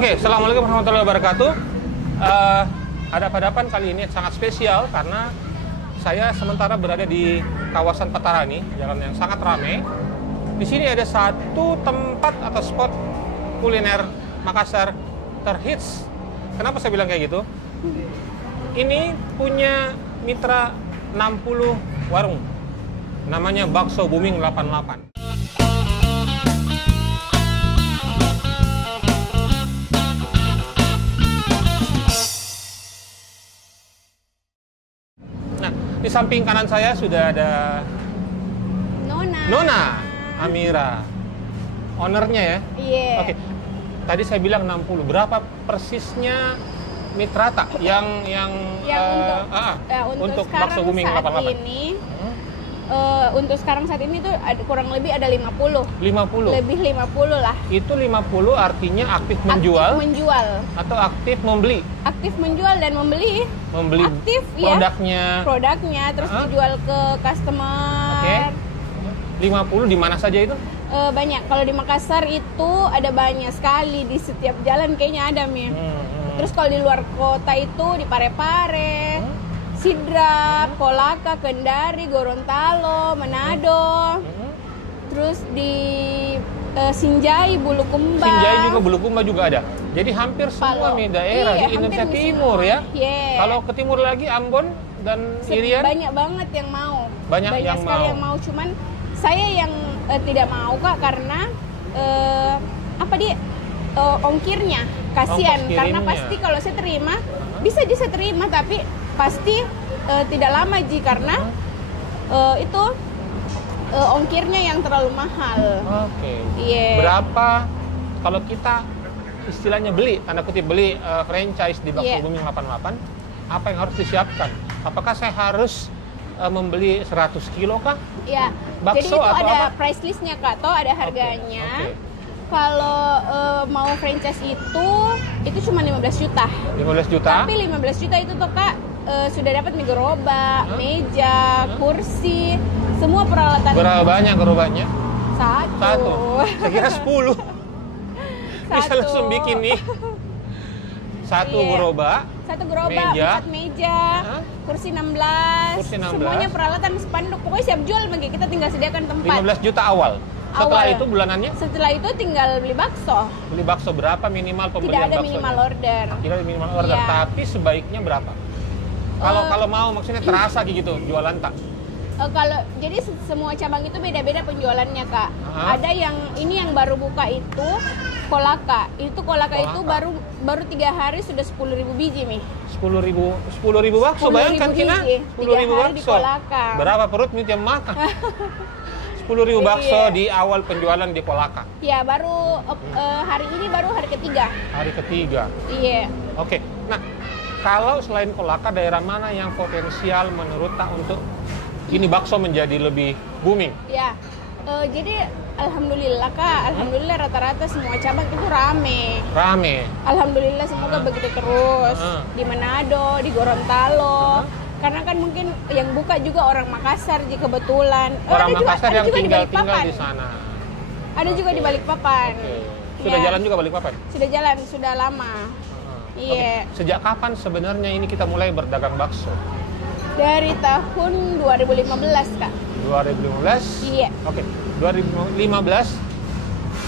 Oke, assalamualaikum warahmatullahi wabarakatuh. Hadapan kali ini sangat spesial karena saya sementara berada di kawasan Petarani, jalan yang sangat ramai. Di sini ada satu tempat atau spot kuliner Makassar terhits. Kenapa saya bilang kayak gitu? Ini punya mitra 60 warung. Namanya Bakso Booming 88. Di samping kanan saya sudah ada Nona Amira, ownernya ya? Iya. Oke. Tadi saya bilang 60. Berapa persisnya mitra tak yang untuk Bakso Booming 88? Ini, untuk sekarang saat ini tuh kurang lebih ada 50. 50. Lebih 50 lah. Itu 50 artinya aktif menjual? Aktif menjual. Atau aktif membeli? Aktif menjual dan membeli. Membeli aktif produknya. Ya. Produknya terus dijual ke customer. Oke. 50 di mana saja itu? Banyak. Kalau di Makassar itu ada banyak sekali, di setiap jalan kayaknya ada, Mi. Terus kalau di luar kota itu di Parepare, Sidrap, Kolaka, Kendari, Gorontalo, Manado. Terus di Sinjai, Bulukumba. Sinjai juga, Bulukumba juga ada. Jadi hampir semua nih daerah di Indonesia Timur ya. Yeah. Kalau ke timur lagi Ambon dan Irian. Banyak banget yang mau. Banyak yang sekali yang mau. Cuman saya yang tidak mau, Kak, karena ongkirnya kasihan. Karena pasti kalau saya terima bisa saya terima, tapi pasti tidak lama Ji, karena itu ongkirnya yang terlalu mahal. Oke. Yeah. Berapa kalau kita istilahnya beli, tanda kutip beli franchise di Bakso Booming 88, apa yang harus disiapkan? Apakah saya harus membeli 100 kilo kah? Iya. Bakso jadi itu atau ada apa? price listnya, Kak, toh ada harganya. Okay. Kalau mau franchise itu cuma 15 juta. 15 juta? Tapi 15 juta itu tuh, Kak, sudah dapat mie gerobak, meja, kursi, semua peralatan. Berapa banyak gerobaknya? Satu. Saya kira 10. Bisa langsung bikin nih. Satu gerobak, meja, 4 meja, kursi 16, semuanya peralatan, spanduk. Pokoknya siap jual, kita tinggal sediakan tempat. 15 juta awal. Setelah itu bulanannya? Setelah itu tinggal beli bakso. Beli bakso berapa minimal pembelian bakso? Tidak ada minimal order. Tidak ada minimal order, tapi sebaiknya berapa? Kalau mau maksudnya terasa gitu jualan tak? Jadi semua cabang itu beda-beda penjualannya, Kak. Ada yang yang baru buka itu Kolaka. Itu Kolaka itu baru 3 hari sudah 10.000 biji, Mi. 10.000 bakso, bayangkan Kina. 10.000 bakso. Berapa perut nih yang makan? 10.000 bakso di awal penjualan di Kolaka. Ya, baru hari ini baru hari ketiga. Hari ketiga. Iya. Oke. Nah, kalau selain Kolaka, daerah mana yang potensial menurut Tak untuk ini bakso menjadi lebih booming? Ya. Jadi alhamdulillah, Kak, alhamdulillah rata-rata semua cabang itu rame. Alhamdulillah, semoga begitu terus. Di Manado, di Gorontalo. Karena kan mungkin yang buka juga orang Makassar jika kebetulan. Orang Makassar yang tinggal di sana. Ada juga di Balikpapan. Sudah jalan juga Balikpapan? Sudah jalan, sudah lama. Iya. Sejak kapan sebenarnya ini kita mulai berdagang bakso? Dari tahun 2015, Kak. 2015? Iya. Oke. 2015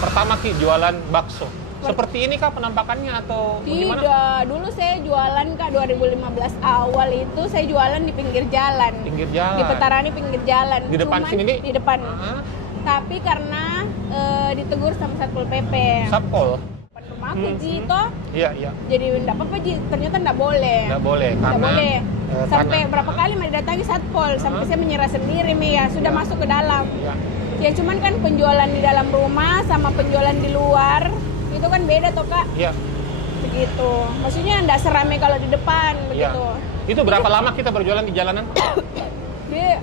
pertama Ki jualan bakso. Seperti ini Kak penampakannya atau bagaimana? Tidak, dulu saya jualan, Kak, 2015 awal itu saya jualan di pinggir jalan. Pinggir jalan? Di Petarani pinggir jalan. Di depan sini? Di depan. Tapi karena ditegur sama Satpol PP. Satpol? Rumah aku, Ji, toh. Iya. Jadi enggak apa-apa, Ji. Ternyata enggak boleh. Enggak boleh, karena? Sampai berapa kali mau didatangi Satpol. Sampai saya menyerah sendiri, Mi, ya. Sudah masuk ke dalam. Ya, cuman kan penjualan di dalam rumah sama penjualan di luar itu kan beda toh, Kak. Iya. Begitu. Maksudnya enggak seramai kalau di depan, begitu. Itu berapa lama kita berjualan di jalanan? Dia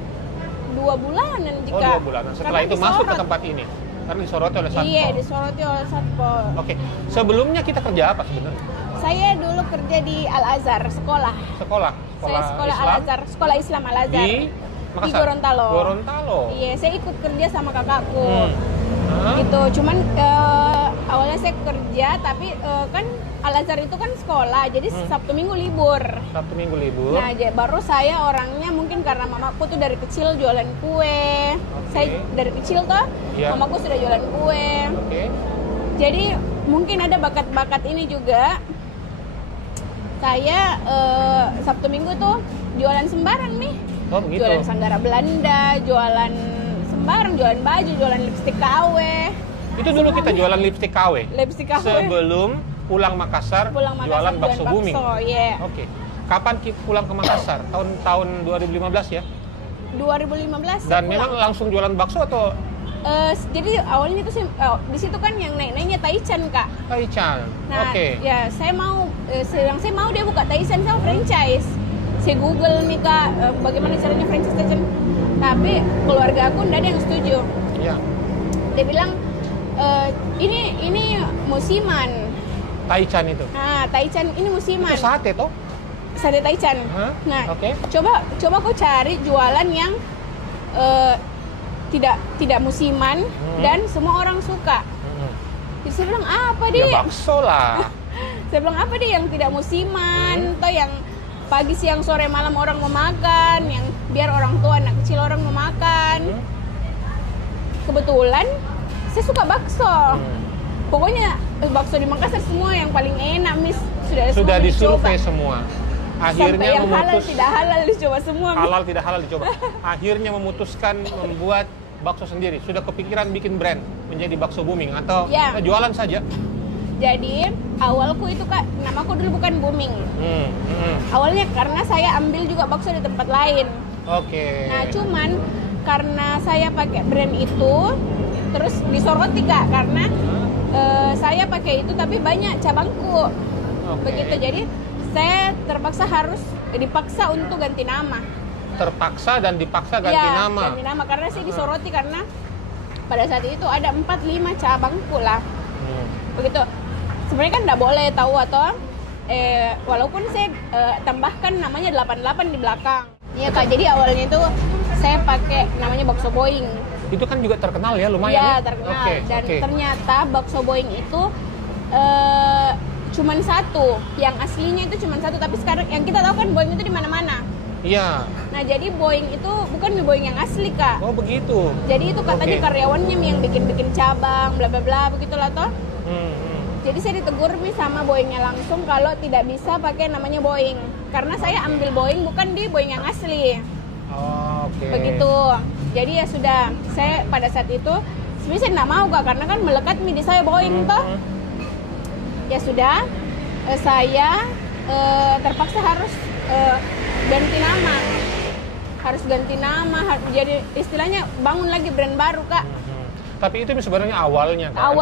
2 bulanan jika. Oh, 2 bulanan. Setelah itu masuk ke tempat ini. Karena disoroti oleh Satpol. Iya, disoroti oleh Satpol. Oke. Sebelumnya kita kerja apa sebenarnya? Saya dulu kerja di Al-Azhar, sekolah. Saya sekolah Al-Azhar, sekolah Islam Al-Azhar. Di Makassar? Di Gorontalo. Iya, saya ikut kerja sama kakakku. Gitu. Cuman awalnya saya kerja kerja, tapi kan Al-Azhar itu kan sekolah, jadi Sabtu Minggu libur. Sabtu Minggu libur. Nah, baru saya orangnya mungkin karena mamaku tuh dari kecil jualan kue. Saya dari kecil tuh, mamaku sudah jualan kue. Jadi mungkin ada bakat-bakat ini juga. Saya Sabtu Minggu tuh jualan sembarang nih. Oh, begitu. Jualan sanggara Belanda, jualan sembarang, jualan baju, jualan lipstik KW. Itu dulu kita jualan lipstik KW. Lipstik KW. Sebelum pulang Makassar, jualan bakso booming. Yeah. Oke. Kapan pulang ke Makassar? Tahun 2015 ya? 2015. Dan memang langsung jualan bakso atau? Jadi awalnya itu di situ kan yang naik-naiknya Taichan, Kak. Taichan. Nah, Oke. ya saya mau dia buka Taichan sama franchise. Saya Google nih, Kak, bagaimana caranya franchise Taichan. Tapi keluarga aku enggak ada yang setuju. Iya. Dia bilang ini musiman. Taichan itu. Nah, Taichan ini musiman. Itu sate toh? Sate Taichan. Hah? Nah, Oke. coba aku cari jualan yang tidak musiman dan semua orang suka. Jadi saya bilang apa Ya deh? bakso lah. Saya bilang apa deh yang tidak musiman, atau yang pagi siang sore malam orang mau makan, yang biar orang tua anak kecil orang mau makan. Kebetulan saya suka bakso. Pokoknya bakso di Makassar semua yang paling enak, Miss. Sudah disurvei semua. Akhirnya sampai yang halal tidak halal dicoba semua. Halal tidak halal dicoba. Akhirnya memutuskan membuat bakso sendiri. Sudah kepikiran bikin brand menjadi bakso booming atau jualan saja? Jadi awalku itu, Kak, namaku dulu bukan booming. Awalnya karena saya ambil juga bakso di tempat lain. Oke. Nah, cuman karena saya pakai brand itu terus disoroti, Kak, karena saya pakai itu tapi banyak cabangku. Begitu, jadi saya dipaksa untuk ganti nama. Terpaksa dan dipaksa ganti nama. Ganti nama karena saya disoroti karena pada saat itu ada 4-5 cabangku lah. Begitu. Sebenarnya kan nggak boleh tahu atau walaupun saya tambahkan namanya 88 di belakang. Iya, Kak. Jadi awalnya itu saya pakai namanya bakso Boeing. Itu kan juga terkenal ya, lumayan. Iya, terkenal. Dan ternyata bakso Boeing itu cuman satu, yang aslinya itu cuman satu, tapi sekarang yang kita tahu kan Boeing itu di mana-mana. Iya. Nah, jadi Boeing itu bukan mie Boeing yang asli, Kak. Oh, begitu. Jadi itu katanya karyawannya yang bikin cabang, bla bla bla, begitulah toh. Jadi saya ditegur nih sama Boeingnya langsung kalau tidak bisa pakai namanya Boeing, karena saya ambil Boeing bukan di Boeing yang asli. Begitu. Jadi ya sudah, saya pada saat itu sebenarnya saya nggak mau, Kak, karena kan melekat di saya Boeing toh. Ya sudah, saya terpaksa harus ganti nama. Harus ganti nama, jadi istilahnya bangun lagi brand baru, Kak. Tapi itu sebenarnya awalnya, kan?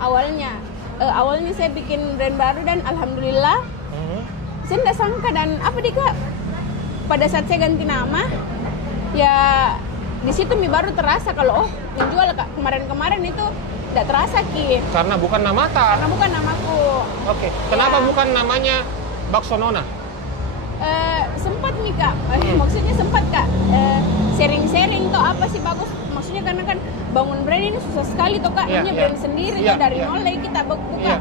Awalnya saya bikin brand baru dan alhamdulillah saya nggak sangka, dan apa nih, Kak, pada saat saya ganti nama ya di situ mie baru terasa kalau menjual, Kak. Kemarin itu nggak terasa, Ki, karena bukan nama ta. Karena bukan namaku. Kenapa bukan namanya bakso Nona? Sempat nih, Kak, maksudnya sempat, Kak, sharing-sharing tuh apa sih bagus, maksudnya karena kan bangun brand ini susah sekali tuh, Kak. Ini brand sendiri dari nol lagi kita buka.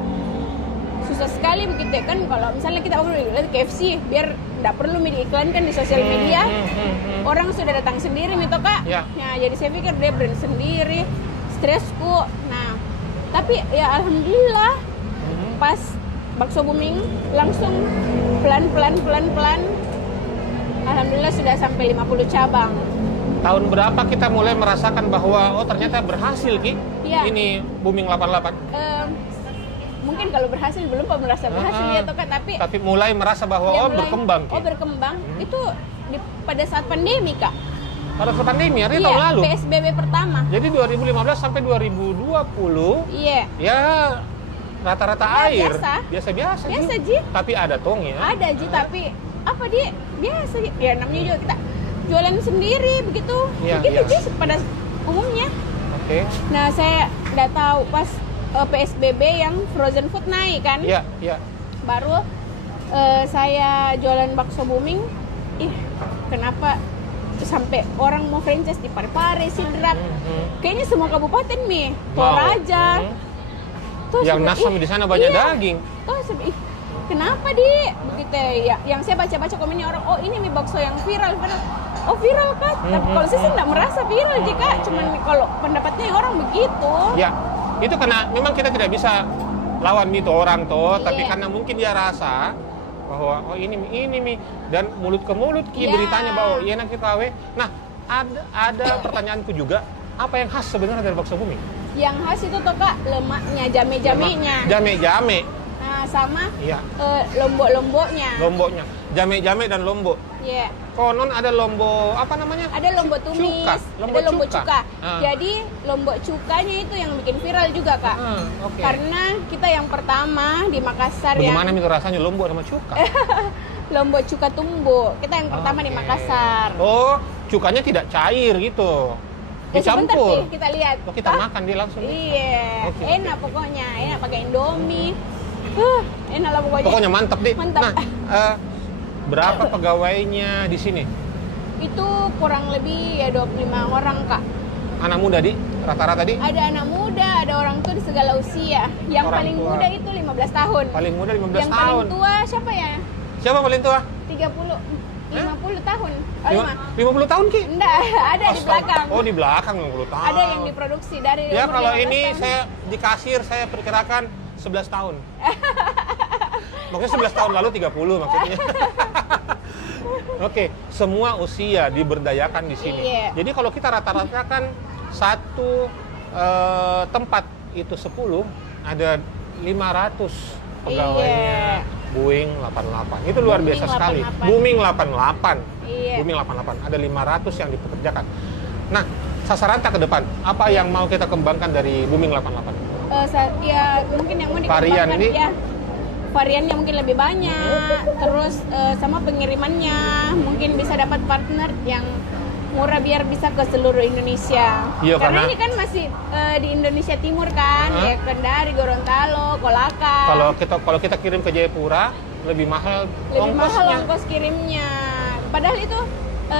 Susah sekali begitu ya kan. Kalau misalnya kita bangun KFC, biar nggak perlu diiklankan di sosial media, orang sudah datang sendiri nih tuh, Kak. Nah, jadi saya pikir dia brand sendiri, stresku. Nah, tapi ya alhamdulillah pas bakso booming langsung pelan alhamdulillah sudah sampai 50 cabang. Tahun berapa kita mulai merasakan bahwa ternyata berhasil, Ki? Ini booming 88. Mungkin kalau berhasil belum merasa berhasil ya toh, Kak, tapi mulai merasa bahwa berkembang, Ki. Berkembang itu pada saat pandemi, Kak. Pada saat pandemi, artinya tahun lalu. PSBB pertama. Jadi 2015 sampai 2020. Ya rata-rata air. Biasa, Ji. Tapi ada tong ya. Ada, Ji, tapi apa dia biasa, ya namanya juga kita jualan sendiri begitu. Begitu, Ji, pada umumnya. Nah, saya nggak tahu pas PSBB yang frozen food naik kan. Baru saya jualan bakso booming. Kenapa sampai orang mau franchise di Parepare, Sidrap. Kayaknya semua kabupaten nih, Toraja. Tuh, yang nasam di sana banyak daging. Tuh, kenapa di begitu ya? Yang saya baca-baca komennya orang, oh ini mie bakso yang viral. Oh viral kan? Tapi kalau saya sih nggak merasa viral jika, cuman kalau pendapatnya orang begitu. Ya, itu karena memang kita tidak bisa lawan itu orang tuh, tapi karena mungkin dia rasa bahwa oh ini mie dan mulut ke mulut beritanya bahwa iya enak kita we. Nah, ada pertanyaanku juga, apa yang khas sebenarnya dari bakso Buming? Yang khas itu tuh Kak, lemaknya, jame-jamenya. Jame-jame. Nah, sama lombok-lomboknya. Lomboknya. Jame-jame dan lombok. Iya. Konon ada lombok apa namanya? Ada lombok tumis, ada lombok cuka. Jadi lombok cukanya itu yang bikin viral juga Kak. Okay. Karena kita yang pertama di Makassar. Bagaimana itu rasanya lombok sama cuka? Lombok cuka tumbuh. Kita yang pertama di Makassar. Oh, cukanya tidak cair gitu. Dicampur. Kita lihat. Oh, kita makan dia langsung. Iya. Enak pokoknya. Enak pakai Indomie. Enak lah pokoknya. Pokoknya mantap deh. Mantap. Nah, berapa pegawainya di sini? Itu kurang lebih ya 25 orang Kak. Anak muda di rata-rata di? Ada anak muda, ada orang tua di segala usia. Yang Orang paling tua. muda itu 15 tahun. Paling muda 15 Yang tahun. paling tua siapa ya? Siapa paling tua? 50 tahun. Oh, 50 tahun Ki? Enggak, ada di belakang. Oh, di belakang 50 tahun. Ada yang diproduksi dari ya umur kalau 15 ini tahun. saya di kasir saya perkirakan 11 tahun. Maksudnya 11 tahun lalu 30 maksudnya. Oke, semua usia diberdayakan di sini. Iya. Jadi kalau kita rata-rata kan satu tempat itu 10, ada 500 pegawainya. Iya. Boeing 88. Itu luar Booming biasa sekali. 88. Booming 88. Iya. Booming 88. Ada 500 yang dipekerjakan. Nah, sasaran tak ke depan, apa yang mau kita kembangkan dari Booming 88? Ya mungkin yang mau dikembangkan Varian ini? ya variannya mungkin lebih banyak, terus sama pengirimannya mungkin bisa dapat partner yang murah biar bisa ke seluruh Indonesia. Iya, karena ini kan masih di Indonesia Timur kan, ya Kendari, Gorontalo, Kolaka. Kalau kita kirim ke Jayapura lebih mahal Lebih mahal ongkosnya. ongkos kirimnya. Padahal itu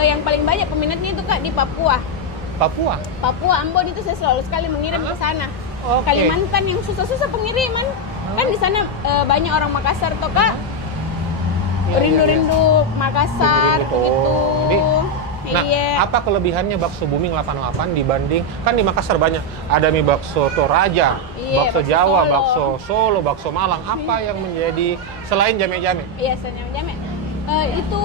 yang paling banyak peminatnya itu Kak di Papua. Papua, Ambon itu saya selalu sekali mengirim ke sana. Oke. Kalimantan yang susah-susah pengiriman. Kan di sana banyak orang Makassar toh Kak. Rindu-rindu Makassar gitu. Nah, apa kelebihannya bakso Booming 88 dibanding kan di Makassar banyak ada mie bakso Toraja, bakso Jawa, Solo. bakso Solo, bakso Malang. Apa yang menjadi selain jame-jame? Iya, jame-jame. Itu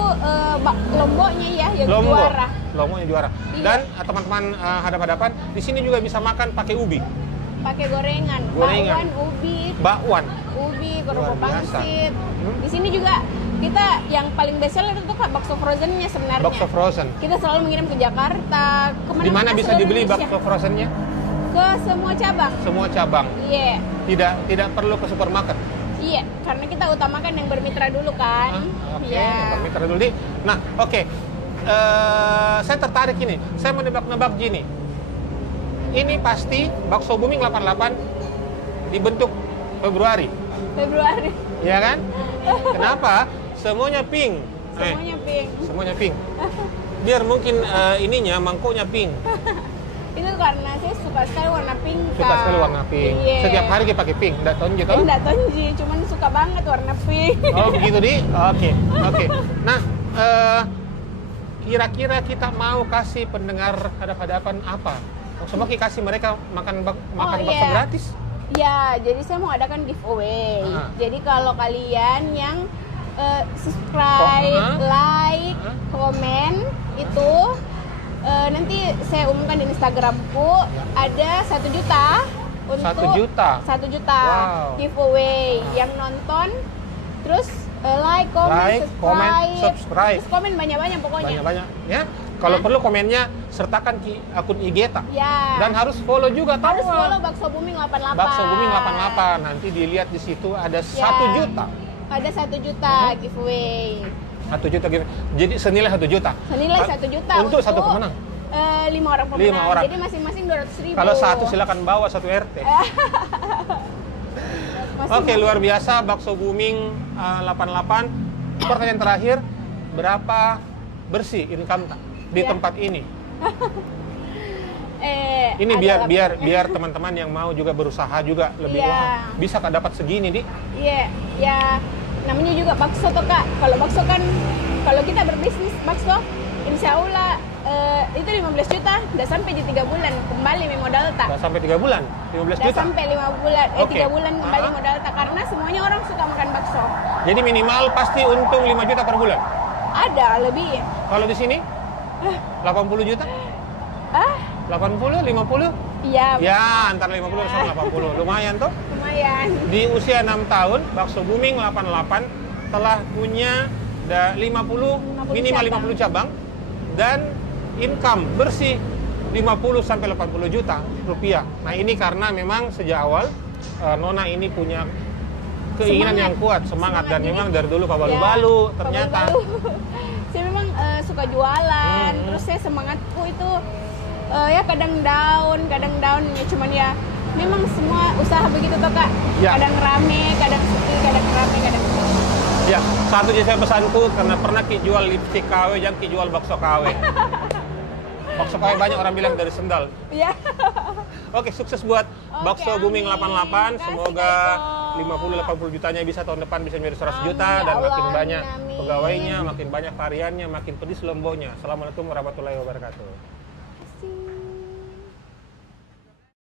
lomboknya ya yang juara. Lomboknya juara. Iya. Dan teman-teman hadap-hadapan di sini juga bisa makan pakai ubi. Pakai gorengan. Bakwan, Bakwan. ubi, Luar kerupuk biasa. pangsit. Di sini juga kita yang paling best seller itu Kak bakso frozennya sebenarnya. Bakso frozen. Kita selalu mengirim ke Jakarta. Di mana bisa seluruh dibeli Indonesia. bakso frozennya? Ke semua cabang. Semua cabang. Iya. Tidak perlu ke supermarket. Iya, karena kita utamakan yang bermitra dulu kan. Oke, Iya. bermitra dulu di. Nah, oke. Saya tertarik ini. Saya menebak-nebak gini. Ini pasti bakso Booming 88 dibentuk Februari. Iya kan? Kenapa? Semuanya pink. Semuanya pink. Biar mungkin ininya mangkoknya pink. Itu karena saya suka sekali warna pink. Suka sekali warna pink. Iya. Setiap hari kita pakai pink, enggak tahu gitu. Enggak tonji, cuman suka banget warna pink. Oh, begitu di. Oke. Nah, kira-kira kita mau kasih pendengar hadap-hadapan apa? Maksudnya kasih mereka makan bakso gratis? Ya, jadi saya mau adakan giveaway. Jadi kalau kalian yang subscribe, like, komen itu nanti saya umumkan di Instagramku ada 1 juta untuk 1 juta wow. Giveaway yang nonton terus like, subscribe. Terus komen banyak-banyak pokoknya. Banyak-banyak ya. Kalau perlu komennya sertakan akun IG ta. Ya. Dan harus follow juga tahu. Harus follow Bakso Booming 88. Bakso Booming 88. Nanti dilihat di situ ada 1 juta. Ada 1 juta giveaway. 1 juta giveaway. Jadi senilai 1 juta. Senilai 1 juta untuk satu pemenang. 5 orang pemenang. 5 orang. Jadi masing-masing 200.000. Kalau satu silakan bawa 1 RT. Oke, luar biasa Bakso Booming 88. Pertanyaan terakhir, berapa bersih income tak di tempat ini? Ini ada biar teman-teman yang mau juga berusaha juga lebih Iya. wah, bisa Kak dapat segini, Di. Iya, ya namanya juga bakso tuh Kak. Kalau bakso kan, kalau kita berbisnis bakso, insya Allah itu 15 juta, udah sampai di 3 bulan kembali modal tak. Nggak sampai 3 bulan, 15 Udah juta. sampai 5 bulan, Oke. 3 bulan kembali Ah. modal tak. Karena semuanya orang suka makan bakso. Jadi minimal pasti untung 5 juta per bulan. Ada lebih. Kalau di sini 80 juta? Ah, 80, 50? iya, Ya, antara 50 sama 80. Lumayan tuh. lumayan. Di usia 6 tahun, Bakso Booming 88 telah punya 50 minimal 50 cabang dan income bersih 50 sampai 80 juta rupiah. Nah, ini karena memang sejak awal Nona ini punya keinginan yang kuat, semangat dan Semangat. memang dari dulu balu-balu Ya, ternyata. balu-balu. Saya memang suka jualan, terus saya semangatku itu ya kadang down ya, cuman ya memang semua usaha begitu tuh Kak. Ya. Kadang rame, kadang sepi, kadang rame, kadang sepi. Ya, satu aja saya pesanku karena pernah Ki jual lipstik KW, jangan Ki jual bakso KW. Bakso KW banyak orang bilang dari sendal. Iya. Oke, sukses buat Bakso Booming amin. 88. Kasih, Semoga Kak 50-80 jutanya bisa tahun depan bisa menjadi 100 Amin, juta ya dan makin Allah, banyak amin. pegawainya, makin banyak variannya, makin pedis lombonya. Assalamualaikum warahmatullahi wabarakatuh.